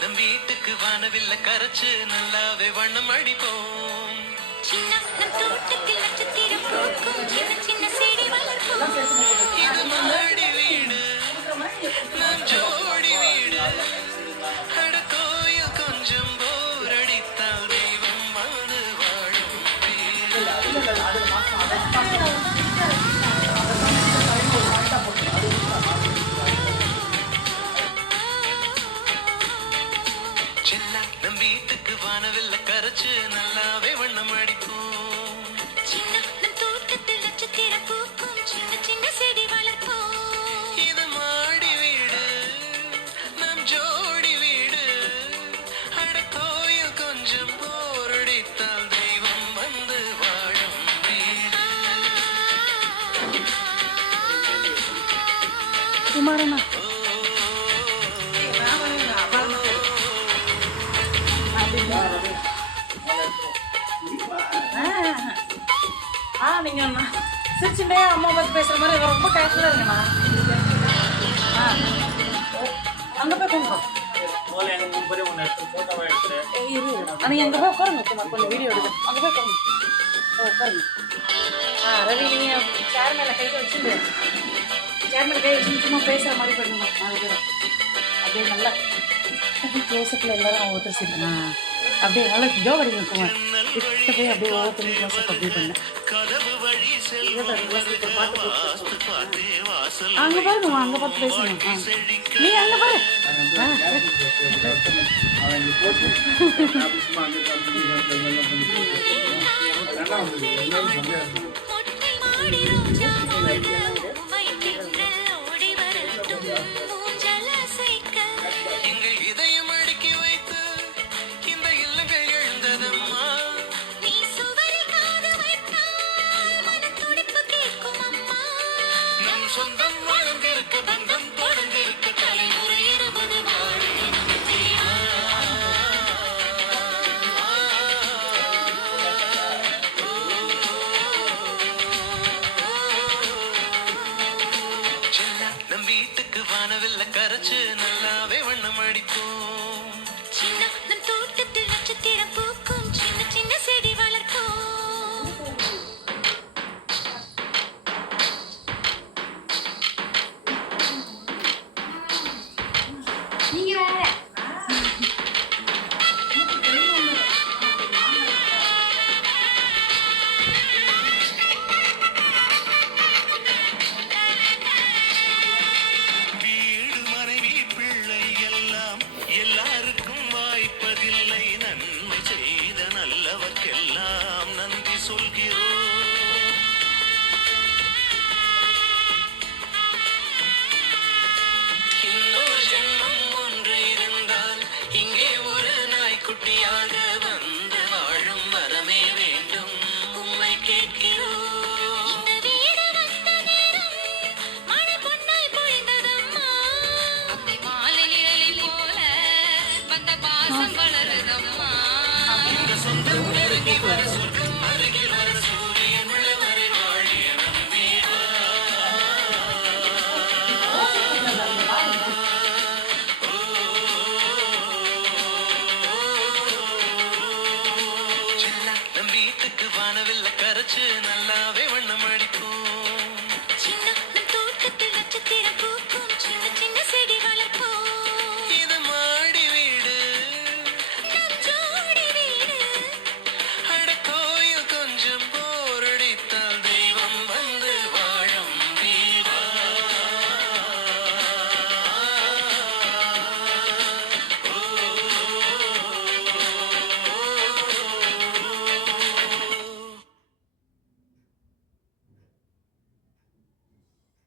நம் வீட்டுக்கு வானவில்ல கரைச்சு நல்லாவே வண்ணம் அடிப்போம். சின்ன நம் தோட்டத்தில் நட்சத்திரம் பூக்கும் சின்ன சின்ன செடி வளர்ப்போம். இது மாடி வீடு நம் ஜோடி வீடு. அட கோயில் கொஞ்சம் போர் அடித்தால் தெய்வம் வந்து வாழும் வீடு. நம் வீட்டுக்கு வானவில்ல கரைச்சு நல்லாவே வண்ணம் அடிப்போம். சின்ன நம் தோட்டத்தில் நட்சத்திரம் பூக்கும் சின்ன சின்ன செடி வளர்ப்போம். இது மாடி வீடு நம் ஜோடி வீடு. அட கோயில் கொஞ்சம் போரடித்தால் தெய்வம் வந்து வாழும் வீடு. குமாரண்ணா நீங்க சிரிச்சுட்டே அம்மா பார்த்து பேசுற மாதிரி ரொம்ப கேஷுவலா இருக்குண்ணா. அங்க போய் கொண்டு நீங்க அங்க போய் உட்காருங்க. கொஞ்சம் வீடியோ எடுங்க. அங்க போய் உட்காருங்க. உட்காருங்க. ரவி நீங்க சேர் மேல கை வச்சுட்டு சேர் மேல கை வச்சு சும்மா பேசுற மாதிரி பண்ணுங்க. 4 பேரும் அப்படியே நல்லா க்ளோஸ்அப்ல எல்லாரும் ஒருத்தர் சேர்த்துனா அப்படியே நல்லா ஜோகடிங்க இருக்குங்க. கிட்ட போய் அப்படியே ஒவ்வொருத்தரும் க்ளோஸ்அப் அப்படியே பண்ண அங்க பாருங்க. அங்க பார்த்து பேசுங்க. நீ அங்க பாரு. சொந்தம் வாழ்ந்திருக்க பந்தம் தொடர்ந்திருக்க தலைமுறை 20 வாழும். நம் வீட்டுக்கு வானவில்ல கரைச்சு நல்லாவே வண்ணம் அடிப்போம். சின்ன நம் தோட்டத்தில் நட்சத்திரம் பூக்கும் சின்ன சின்ன செடி வளர்ப்போம். எல்லாருக்கும் வாய்ப்பதில்லை. நன்மை செய்த நல்லவர்க்கெல்லாம் நன்றி சொல்கிறோம். இன்னொரு ஜென்மம் ஒன்று இருந்தால் இங்கே ஒரு நாய்க்குட்டியாக வந்து வாழும் வரமே வேண்டும். உம்மை கேட்கிறோம். நம் வீட்டுக்கு வானவில்ல கரைச்சு நல்லாவே வண்ணம் அடிப்போம். சின்ன நம் தோட்டத்தில் நட்சத்திரம் பூக்கும் சின்ன சின்ன செடி வளர்ப்போம். இது மாடி வீடு நம் ஜோடி வீடு. அட கோயில் கொஞ்சம் போரடித்தால் தெய்வம் வந்து வாழும் வீடு.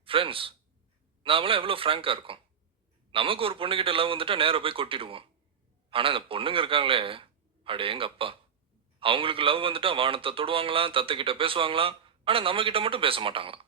ஃப்ரெண்ட்ஸ், நாமெல்லாம் எவ்வளோ ஃப்ராங்காக இருக்கோம். நமக்கு ஒரு பொண்ணுக்கிட்ட லவ் வந்துட்டா நேராக போய் கொட்டிடுவோம். ஆனால் இந்த பொண்ணுங்க இருக்காங்களே, அடே எங்க அப்பா, அவங்களுக்கு லவ் வந்துட்டா வானத்தை தொடுவாங்களாம், தத்துக்கிட்ட பேசுவாங்களாம், ஆனா நம்ம கிட்ட மட்டும் பேச மாட்டாங்களாம்.